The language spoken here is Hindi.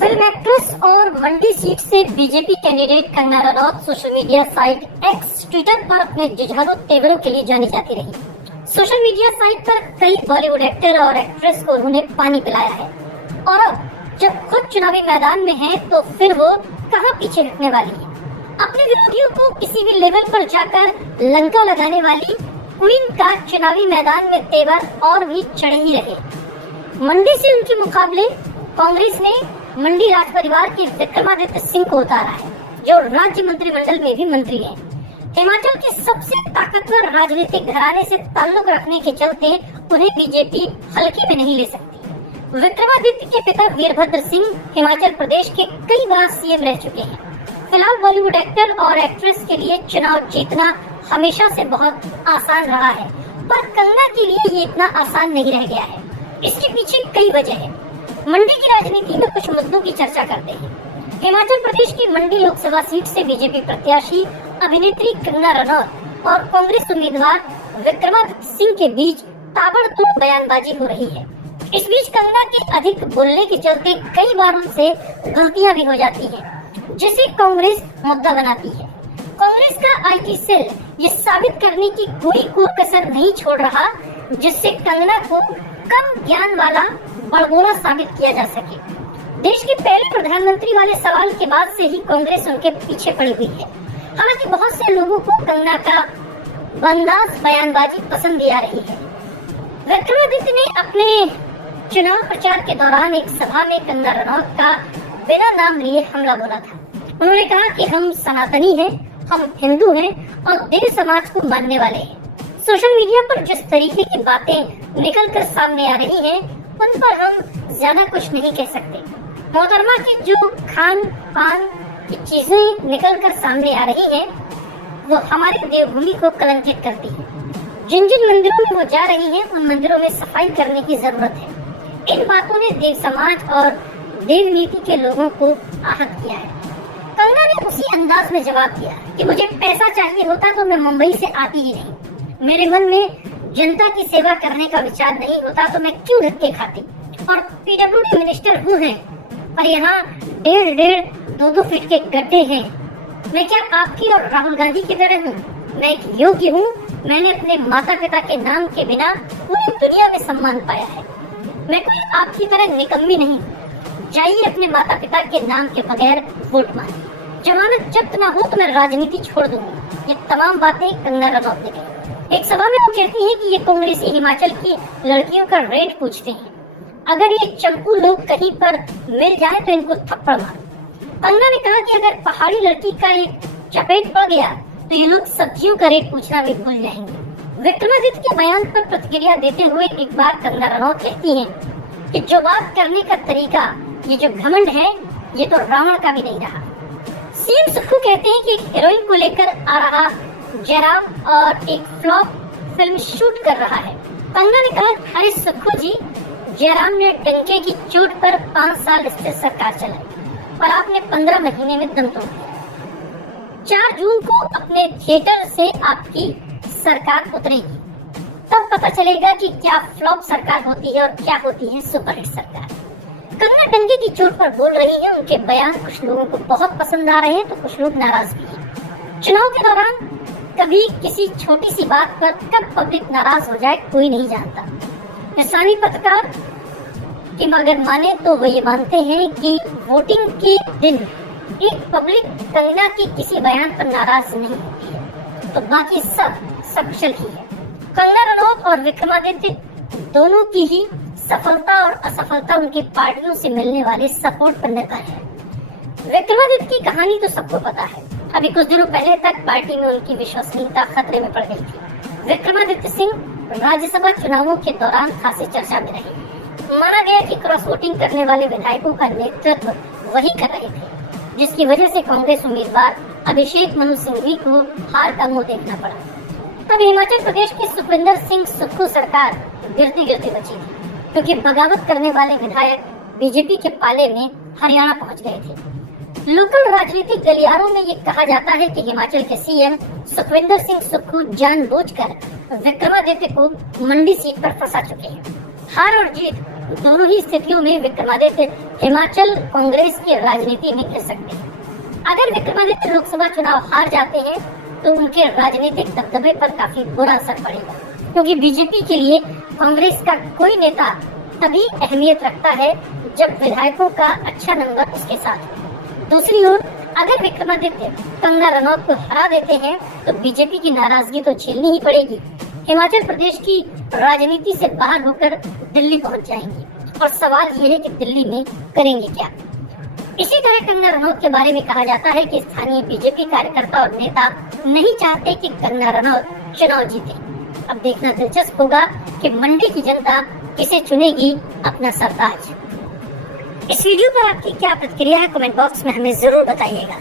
फिल्म एक्ट्रेस और मंडी सीट से BJP candidate Kangana Ranaut social media site x Twitter पर अपने जुझारू तेवरों के लिए जानी जाती रही। सोशल मीडिया साइट पर कई बॉलीवुड एक्टर और एक्ट्रेस को उन्होंने पानी पिलाया है और अब जब खुद चुनावी मैदान में है तो फिर वो कहाँ पीछे हटने वाली है। अपने विरोधियों को किसी भी लेवल पर जाकर लंका लगाने वाली क्वीन का चुनावी मैदान में तेवर और भी चढ़े ही रहे। मंडी से उनके मुकाबले कांग्रेस ने मंडी राज परिवार के विक्रमादित्य सिंह को उतारा है, जो राज्य मंत्रिमंडल में भी मंत्री हैं। हिमाचल के सबसे ताकतवर राजनीतिक घराने से ताल्लुक रखने के चलते उन्हें बीजेपी हल्के में नहीं ले सकती। विक्रमादित्य के पिता वीरभद्र सिंह हिमाचल प्रदेश के कई बार सीएम रह चुके हैं। फिलहाल बॉलीवुड एक्टर और एक्ट्रेस के लिए चुनाव जीतना हमेशा से बहुत आसान रहा है, पर कंगना के लिए ये इतना आसान नहीं रह गया है। इसके पीछे कई वजह है। मंडी की राजनीति में कुछ मुद्दों की चर्चा करते हैं। हिमाचल प्रदेश की मंडी लोकसभा सीट से बीजेपी प्रत्याशी अभिनेत्री कंगना रनौत और कांग्रेस उम्मीदवार विक्रमादित्य सिंह के बीच ताबड़तोड़ बयानबाजी हो रही है। इस बीच कंगना के अधिक बोलने के चलते कई बार उनसे गलतियां भी हो जाती हैं, जिसे कांग्रेस मुद्दा बनाती है। कांग्रेस का आईटी सेल ये साबित करने की कोई कसर नहीं छोड़ रहा जिससे कंगना को कम ज्ञान वाला बड़बोला साबित किया जा सके। देश के पहले प्रधानमंत्री वाले सवाल के बाद से ही कांग्रेस उनके पीछे पड़ी हुई है। हालांकि बहुत से लोगों को कंगना का बंदाज बयानबाजी पसंद आ रही है। विक्रमादित्य ने अपने चुनाव प्रचार के दौरान एक सभा में कंगना रनौत का बिना नाम लिए हमला बोला था। उन्होंने कहा कि हम सनातनी हैं, हम हिंदू हैं और देव समाज को मानने वाले हैं। सोशल मीडिया पर जिस तरीके की बातें निकलकर सामने आ रही हैं, उन पर हम ज्यादा कुछ नहीं कह सकते। मोहतरमा की जो खान पान की चीजें निकलकर सामने आ रही हैं, वो हमारी देवभूमि को कलंकित करती है। जिन जिन मंदिरों में वो जा रही हैं, उन मंदिरों में सफाई करने की जरूरत है। इन बातों ने देव समाज और देव नीति के लोगों को आहत किया है। कंगना ने उसी अंदाज में जवाब दिया कि मुझे पैसा चाहिए होता तो मैं मुंबई से आती ही नहीं। मेरे मन में जनता की सेवा करने का विचार नहीं होता तो मैं क्यों धक्के खाती। और पीडब्ल्यूडी मिनिस्टर हूँ है, पर यहाँ 1.5-2 फीट के गड्ढे हैं। मैं क्या आपकी और राहुल गांधी की तरह हूँ? मैं एक योग्य हूँ। मैंने अपने माता पिता के नाम के बिना पूरी दुनिया में सम्मान पाया है। मैं कोई आपकी तरह निकम्मी नहीं। जाइए अपने माता पिता के नाम के बगैर वोट मांगिए। जमानत जब्त ना हो तो मैं राजनीति छोड़ दूंगी। ये तमाम बातें कंगना रनौत ने कही। एक सभा में वो कहती है कि ये कांग्रेसी हिमाचल की लड़कियों का रेट पूछते हैं। अगर ये चंपू लोग कहीं पर मिल जाए तो इनको थप्पड़ मारो। कंगना ने कहा कि अगर पहाड़ी लड़की का एक चपेट पड़ गया तो ये लोग सब्जियों का रेट पूछना भी भूल जाएंगे। विक्रमादित्य के बयान पर प्रतिक्रिया देते हुए एक बार कंगना रनौत कहती हैं कि जो बात करने का तरीका, ये जो घमंड है, ये तो रावण का भी नहीं रहा। सीएम सुक्खू कहते हैं कि एक हीरोइन को लेकर आ रहा जयराम और एक फ्लॉप फिल्म शूट कर रहा है। कंगना ने कहा, अरे सुक्खू जी, जयराम ने डंके की चोट पर 5 साल इससे सरकार चलाई और आपने 15 महीने में दम तोड़ दिया। 4 जून को अपने थिएटर से आपकी सरकार उतरेगी, तब पता चलेगा कि क्या फ्लॉप सरकार होती है और क्या होती है सुपरहिट सरकार। कंगना डंके की चोट पर बोल रही है। उनके बयान कुछ लोगों को बहुत पसंद आ रहे हैं तो कुछ लोग नाराज भी हैं। चुनाव के दौरान कभी किसी छोटी सी बात पर कब पब्लिक नाराज हो जाए कोई नहीं जानता। निशानी पत्रकार की अगर माने तो वो ये मानते हैं कि वोटिंग के दिन एक पब्लिक कंगना की किसी बयान पर नाराज नहीं होती है तो बाकी सब कुशल ही है। कंगना रनौत और विक्रमादित्य दोनों की ही सफलता और असफलता उनकी पार्टियों से मिलने वाले सपोर्ट पर निर्भर है। विक्रमादित्य की कहानी तो सबको पता है। अभी कुछ दिनों पहले तक पार्टी में उनकी विश्वसनीयता खतरे में पड़ गई थी। विक्रमादित्य सिंह राज्यसभा चुनावों के दौरान खासी चर्चा में रहे। माना गया कि क्रॉस वोटिंग करने वाले विधायकों का नेतृत्व वही कर रहे थे, जिसकी वजह से कांग्रेस उम्मीदवार अभिषेक मनु सिंघवी को हार का मुंह देखना पड़ा। तब हिमाचल प्रदेश की सुखविंदर सिंह सुक्खू सरकार गिरती गिरती बची थी, क्योंकि बगावत करने वाले विधायक बीजेपी के पाले में हरियाणा पहुंच गए थे। लोकल राजनीतिक गलियारों में ये कहा जाता है कि हिमाचल के सीएम सुखविंदर सिंह सुक्खू जानबूझकर विक्रमादित्य को मंडी सीट पर फंसा चुके हैं। हार और जीत दोनों ही स्थितियों में विक्रमादित्य हिमाचल कांग्रेस की राजनीति में गिर सकते हैं। अगर विक्रमादित्य लोकसभा चुनाव हार जाते हैं तो उनके राजनीतिक दबदबे पर काफी बुरा असर पड़ेगा, क्योंकि बीजेपी के लिए कांग्रेस का कोई नेता तभी अहमियत रखता है जब विधायकों का अच्छा नंबर उसके साथ हो। दूसरी ओर अगर विक्रमादित्य कंगना रनौत को हरा देते हैं तो बीजेपी की नाराजगी तो झेलनी ही पड़ेगी। हिमाचल प्रदेश की राजनीति से बाहर होकर दिल्ली पहुंच जाएंगे और सवाल ये है कि दिल्ली में करेंगे क्या। इसी तरह कंगना रनौत के बारे में कहा जाता है कि स्थानीय बीजेपी कार्यकर्ता और नेता नहीं चाहते कि कंगना रनौत चुनाव जीते। अब देखना दिलचस्प होगा कि मंडी की जनता किसे चुनेगी अपना सरताज। इस वीडियो पर आपकी क्या प्रतिक्रिया है, कमेंट बॉक्स में हमें जरूर बताइएगा।